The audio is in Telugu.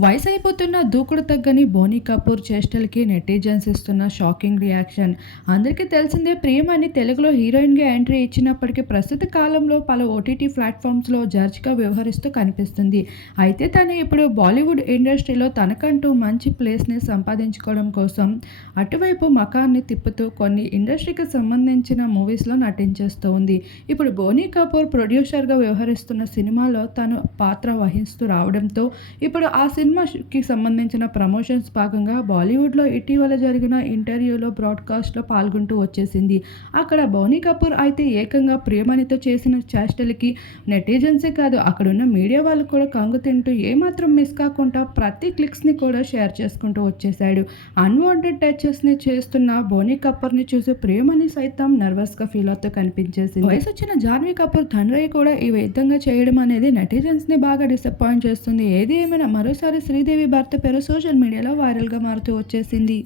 వయసు అయిపోతున్న దూకుడు తగ్గని బోనీ కపూర్ చేష్టలకి నెటిజన్స్ ఇస్తున్న షాకింగ్ రియాక్షన్. అందరికీ తెలిసిందే ప్రియమని తెలుగులో హీరోయిన్గా ఎంట్రీ ఇచ్చినప్పటికీ ప్రస్తుత కాలంలో పలు ఓటీటీ ప్లాట్ఫామ్స్లో జడ్జ్గా వ్యవహరిస్తూ కనిపిస్తుంది. అయితే తను ఇప్పుడు బాలీవుడ్ ఇండస్ట్రీలో తనకంటూ మంచి ప్లేస్ని సంపాదించుకోవడం కోసం అటువైపు మకాన్ని తిప్పుతూ కొన్ని ఇండస్ట్రీకి సంబంధించిన మూవీస్లో నటించేస్తూ ఉంది. ఇప్పుడు బోనీ కపూర్ ప్రొడ్యూసర్గా వ్యవహరిస్తున్న సినిమాలో తను పాత్ర వహిస్తూ రావడంతో ఇప్పుడు ఆ సినిమాకి సంబంధించిన ప్రమోషన్స్ భాగంగా బాలీవుడ్లో ఇటీవల జరిగిన ఇంటర్వ్యూలో బ్రాడ్కాస్ట్లో పాల్గొంటూ వచ్చేసింది. అక్కడ బోనీ కపూర్ అయితే ఏకంగా ప్రియమణితో చేసిన చేష్టలకి నెటిజన్సే కాదు అక్కడున్న మీడియా వాళ్ళు కూడా కంగు తింటూ ఏమాత్రం మిస్ కాకుండా ప్రతి క్లిక్స్ని కూడా షేర్ చేసుకుంటూ వచ్చేసాడు అన్వాంటెడ్ టచెస్ని చేస్తున్న బోనీ కపూర్ని చూసి ప్రియమణి సైతం నర్వస్గా ఫీల్ అవుతూ కనిపించేసింది. వయసు వచ్చిన జాన్వీ కపూర్ తండ్రి కూడా ఈ విధంగా చేయడం అనేది నెటిజన్స్ని బాగా డిసప్పాయింట్ చేస్తుంది. ఏది ఏమైనా మరోసారి శ్రీదేవి భర్త పేరు సోషల్ మీడియాలో వైరల్గా మారుతూ వచ్చేసింది.